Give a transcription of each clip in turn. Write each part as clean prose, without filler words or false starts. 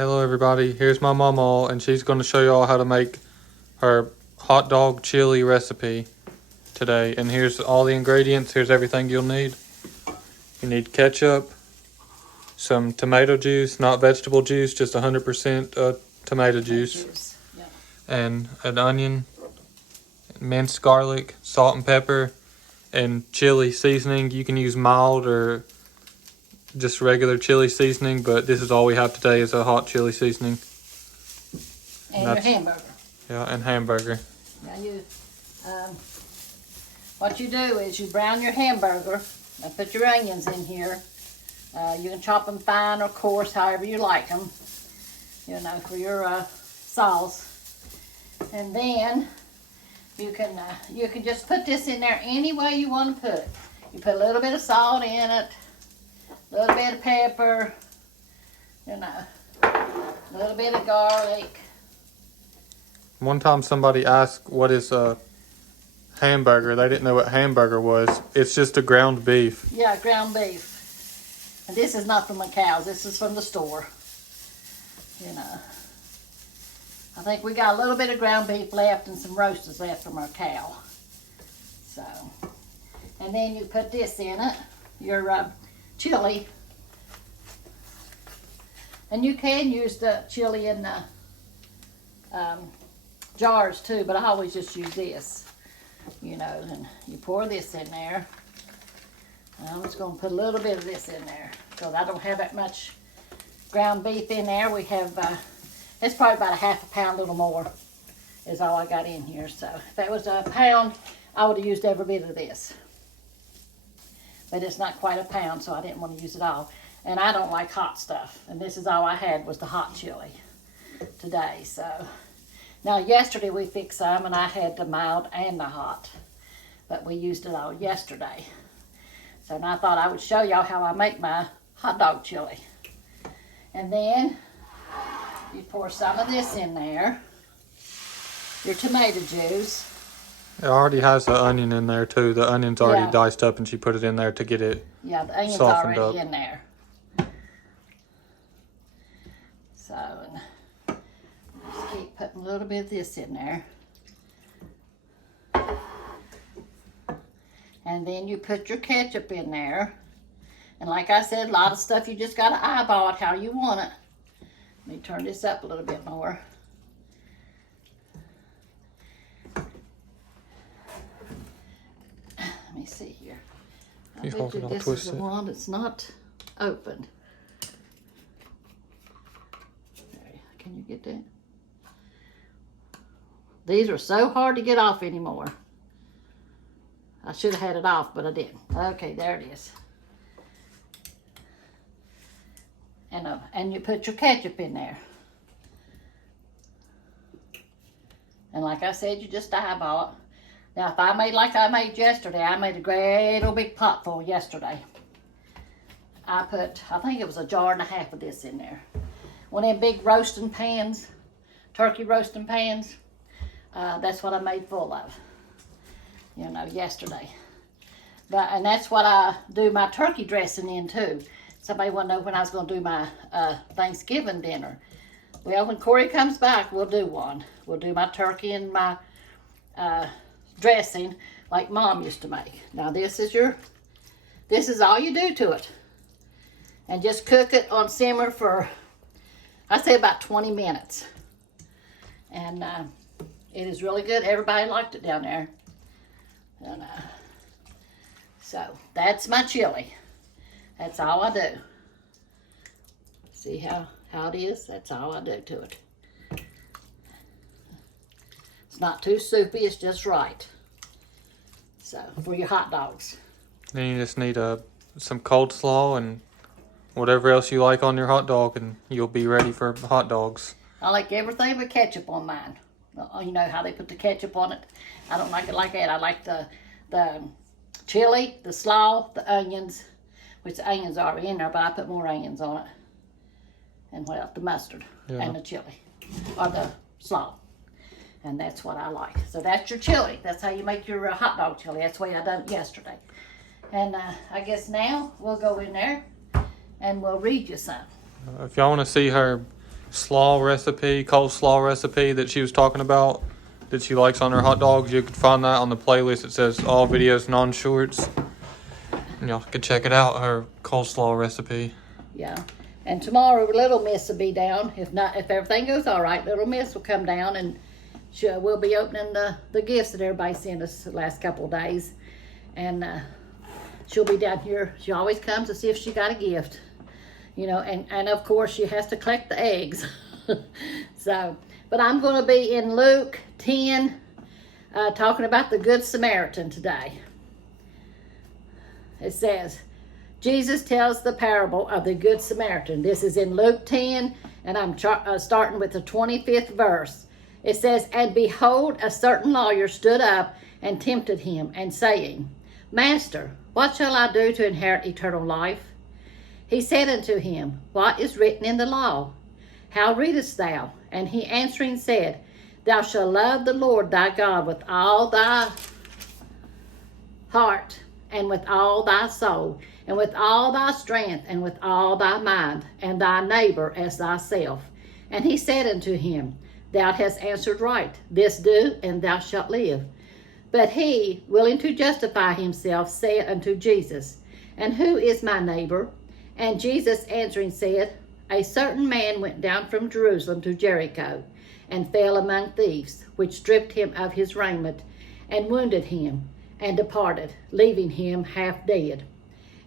Hello everybody, here's my mama and she's going to show y'all how to make her hot dog chili recipe today. And here's all the ingredients, here's everything you'll need. You need ketchup, some tomato juice, not vegetable juice, just 100% tomato juice. Yeah. And an onion, minced garlic, salt and pepper, and chili seasoning. You can use mild or just regular chili seasoning, but this is all we have today is a hot chili seasoning. And your hamburger. Yeah, and hamburger. Now what you do is you brown your hamburger and put your onions in here. You can chop them fine or coarse, however you like them, for your sauce. And then you can just put this in there any way you want to put it. You put a little bit of salt in it, a little bit of pepper, a little bit of garlic. One time somebody asked what is a hamburger. They didn't know what hamburger was. It's just a ground beef. Yeah, ground beef. And this is not from the cows. This is from the store. I think we got a little bit of ground beef left and some roasters left from our cow. So, and then you put this in it, your chili. And you can use the chili in the jars too, but I always just use this. And you pour this in there. And I'm just going to put a little bit of this in there because I don't have that much ground beef in there. We have, it's probably about a half a pound, a little more is all I got in here. So if that was a pound, I would have used every bit of this. But it's not quite a pound, so I didn't want to use it all. And I don't like hot stuff. And this is all I had was the hot chili today. So now yesterday we fixed some and I had the mild and the hot. But we used it all yesterday. So now I thought I would show y'all how I make my hot dog chili. And then you pour some of this in there. Your tomato juice. It already has the onion in there too. The onion's already diced up and she put it in there to get it Yeah, the onion's softened already up. in there. So, just keep putting a little bit of this in there. And then you put your ketchup in there. And like I said, a lot of stuff you just got to eyeball it how you want it. Let me turn this up a little bit more. Let me see here. I You bet hold you it, I'll this is twist the it. one that's not opened. There, can you get that? These are so hard to get off anymore. I should have had it off, but I didn't. Okay, there it is. And you put your ketchup in there. And like I said, you just eyeball it. Now, if I made like I made yesterday, I made a great old big pot full yesterday. I think it was a jar and a half of this in there. One of them big roasting pans, turkey roasting pans. That's what I made full of, yesterday. And that's what I do my turkey dressing in too. Somebody want to know when I was going to do my Thanksgiving dinner. Well, when Corey comes back, we'll do one. We'll do my turkey and my dressing like Mom used to make. Now this is all you do to it. And just cook it on simmer for, I say about 20 minutes. And it is really good. Everybody liked it down there. And, so that's my chili. That's all I do. See how it is? That's all I do to it. It's not too soupy, it's just right. So, for your hot dogs. Then you just need some coleslaw and whatever else you like on your hot dog and you'll be ready for hot dogs. I like everything but ketchup on mine. You know how they put the ketchup on it? I don't like it like that. I like the chili, the slaw, the onions, which the onions are already in there, but I put more onions on it. And what else? The mustard and the chili, or the slaw. And that's what I like. So that's your chili. That's how you make your hot dog chili. That's the way I done it yesterday. And I guess now we'll go in there and we'll read you some. If y'all want to see her coleslaw recipe that she was talking about that she likes on her hot dogs. You can find that on the playlist. It says all videos non-shorts. And y'all can check it out, her coleslaw recipe. Yeah. And tomorrow, Little Miss will be down. If everything goes all right, Little Miss will come down and we'll be opening the gifts that everybody sent us the last couple of days. And she'll be down here. She always comes to see if she got a gift. You know, and of course she has to collect the eggs. So, but I'm going to be in Luke 10, talking about the Good Samaritan today. It says, Jesus tells the parable of the Good Samaritan. This is in Luke 10, and I'm starting with the 25th verse. It says, and behold, a certain lawyer stood up and tempted him, and saying, Master, what shall I do to inherit eternal life? He said unto him, what is written in the law? How readest thou? And he answering said, Thou shalt love the Lord thy God with all thy heart, and with all thy soul, and with all thy strength, and with all thy mind, and thy neighbor as thyself. And he said unto him, Thou hast answered right. This do, and thou shalt live. But he, willing to justify himself, said unto Jesus, And who is my neighbor? And Jesus answering said, A certain man went down from Jerusalem to Jericho, and fell among thieves, which stripped him of his raiment, and wounded him, and departed, leaving him half dead.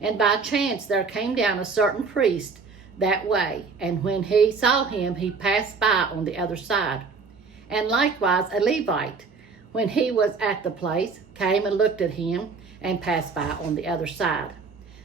And by chance there came down a certain priest that way, and when he saw him, he passed by on the other side. And likewise a Levite, when he was at the place, came and looked at him, and passed by on the other side.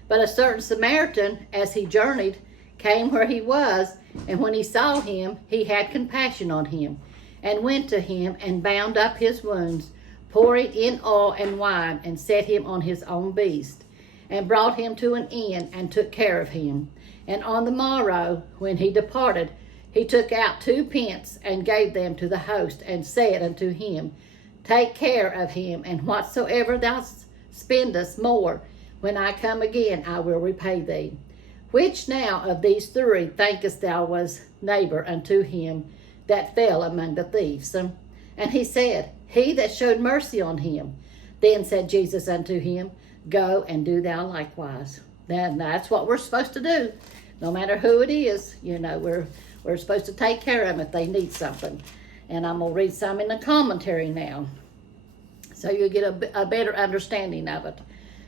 But a certain Samaritan, as he journeyed, came where he was, and when he saw him, he had compassion on him, and went to him, and bound up his wounds, pouring in oil and wine, and set him on his own beast, and brought him to an inn, and took care of him. And on the morrow, when he departed, he took out 2 pence, and gave them to the host, and said unto him, Take care of him, and whatsoever thou spendest more, when I come again, I will repay thee. Which now of these 3 thinkest thou was neighbor unto him that fell among the thieves? And he said, He that showed mercy on him. Then said Jesus unto him, Go and do thou likewise. Now that's what we're supposed to do. No matter who it is, you know, we're supposed to take care of them if they need something. And I'm going to read some in the commentary now, so you'll get a better understanding of it.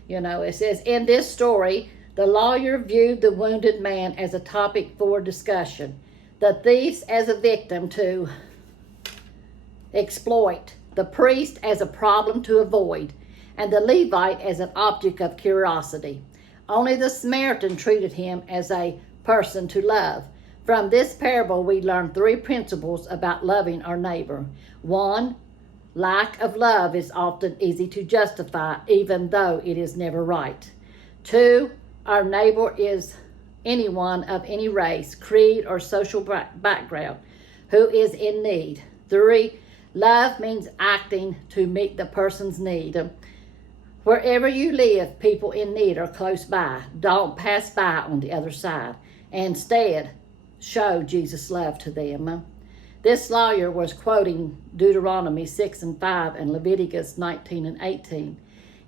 You know, it says, in this story, the lawyer viewed the wounded man as a topic for discussion, the thieves as a victim to exploit, the priest as a problem to avoid, and the Levite as an object of curiosity. Only the Samaritan treated him as a person to love. From this parable, we learn 3 principles about loving our neighbor. 1, lack of love is often easy to justify, even though it is never right. 2, our neighbor is anyone of any race, creed, or social background who is in need. 3, love means acting to meet the person's need. Wherever you live, people in need are close by. Don't pass by on the other side. Instead, show Jesus' love to them. This lawyer was quoting Deuteronomy 6:5 and Leviticus 19:18.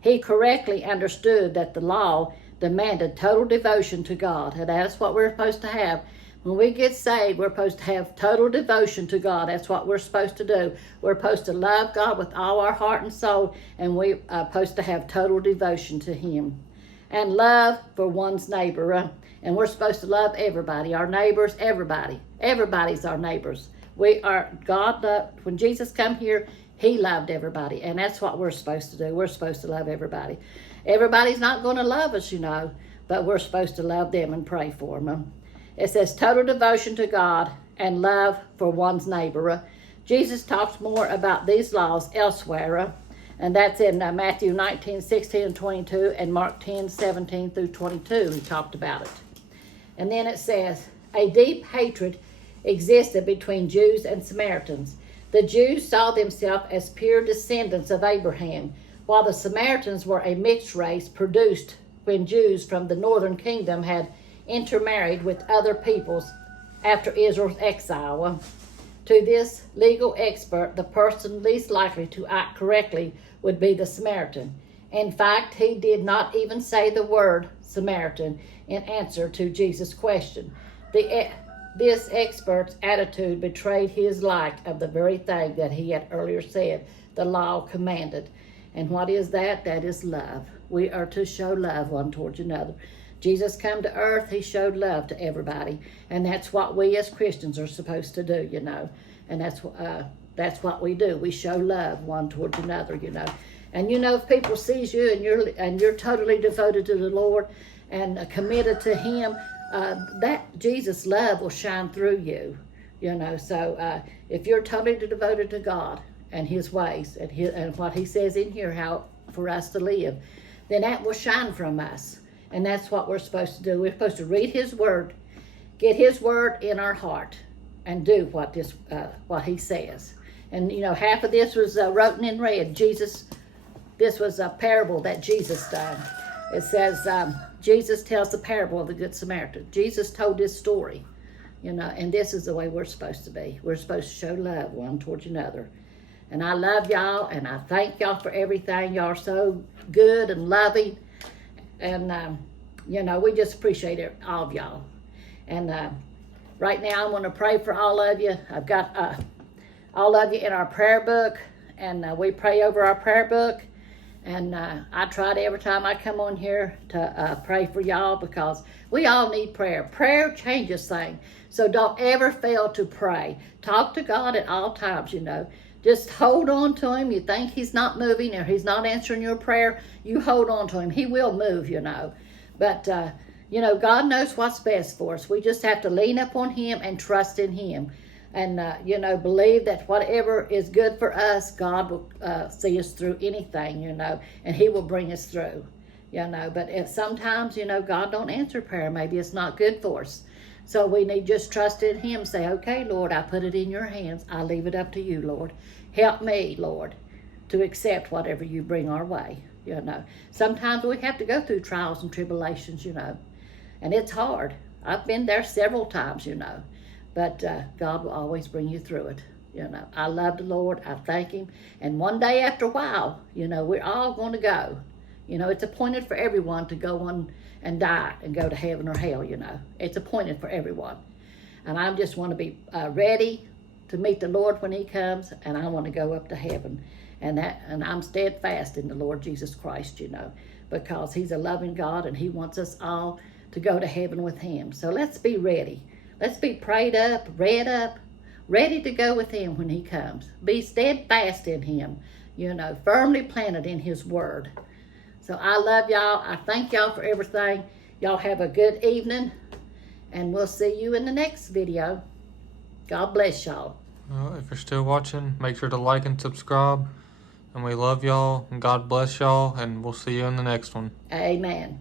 He correctly understood that the law demanded total devotion to God, and that's what we're supposed to have. When we get saved, we're supposed to have total devotion to God. That's what we're supposed to do. We're supposed to love God with all our heart and soul, and we're supposed to have total devotion to Him. And love for one's neighbor. And we're supposed to love everybody, our neighbors, everybody. Everybody's our neighbors. We are, God loved, when Jesus come here, He loved everybody. And that's what we're supposed to do. We're supposed to love everybody. Everybody's not going to love us, you know, but we're supposed to love them and pray for them. It says total devotion to God and love for one's neighbor. Jesus talks more about these laws elsewhere, and that's in Matthew 19:16-22 and Mark 10:17-22. He talked about it. And then it says, a deep hatred existed between Jews and Samaritans. The Jews saw themselves as pure descendants of Abraham, while the Samaritans were a mixed race produced when Jews from the northern kingdom had intermarried with other peoples after Israel's exile. Well, to this legal expert, the person least likely to act correctly would be the Samaritan. In fact, he did not even say the word Samaritan in answer to Jesus' question. This expert's attitude betrayed his lack of the very thing that he had earlier said the law commanded. And what is that? That is love. We are to show love one towards another. Jesus come to earth, he showed love to everybody. And that's what we as Christians are supposed to do, you know. And that's what we do. We show love one towards another, you know. And you know, if people sees you and you're totally devoted to the Lord and committed to him, that Jesus' love will shine through you, you know. So if you're totally devoted to God and his ways and what he says in here, how for us to live, then that will shine from us. And that's what we're supposed to do. We're supposed to read his word, get his word in our heart, and do what he says. And you know, half of this was written in red. This was a parable that Jesus done. It says, Jesus tells the parable of the Good Samaritan. Jesus told this story, you know, and this is the way we're supposed to be. We're supposed to show love one towards another. And I love y'all, and I thank y'all for everything. Y'all are so good and loving. And, you know, we just appreciate it, all of y'all. And right now, I'm going to pray for all of you. I've got all of you in our prayer book, and we pray over our prayer book. And I try to, every time I come on here, to pray for y'all, because we all need prayer. Prayer changes things. So don't ever fail to pray. Talk to God at all times, you know. Just hold on to him. You think he's not moving or he's not answering your prayer, you hold on to him. He will move, you know. But, you know, God knows what's best for us. We just have to lean up on him and trust in him. And, you know, believe that whatever is good for us, God will see us through anything, you know, and he will bring us through, you know. But if sometimes, you know, God don't answer prayer. Maybe it's not good for us. So we need just trust in him. Say, okay, Lord, I put it in your hands. I leave it up to you, Lord. Help me, Lord, to accept whatever you bring our way, you know. Sometimes we have to go through trials and tribulations, you know, and it's hard. I've been there several times, you know. But God will always bring you through it, you know. I love the Lord. I thank him. And one day after a while, you know, we're all going to go. You know, it's appointed for everyone to go on and die and go to heaven or hell, you know. It's appointed for everyone. And I just want to be ready to meet the Lord when he comes, and I want to go up to heaven. And I'm steadfast in the Lord Jesus Christ, you know, because he's a loving God and he wants us all to go to heaven with him. So let's be ready. Let's be prayed up, ready to go with him when he comes. Be steadfast in him, you know, firmly planted in his word. So I love y'all. I thank y'all for everything. Y'all have a good evening, and we'll see you in the next video. God bless y'all. Well, if you're still watching, make sure to like and subscribe. And we love y'all, and God bless y'all, and we'll see you in the next one. Amen.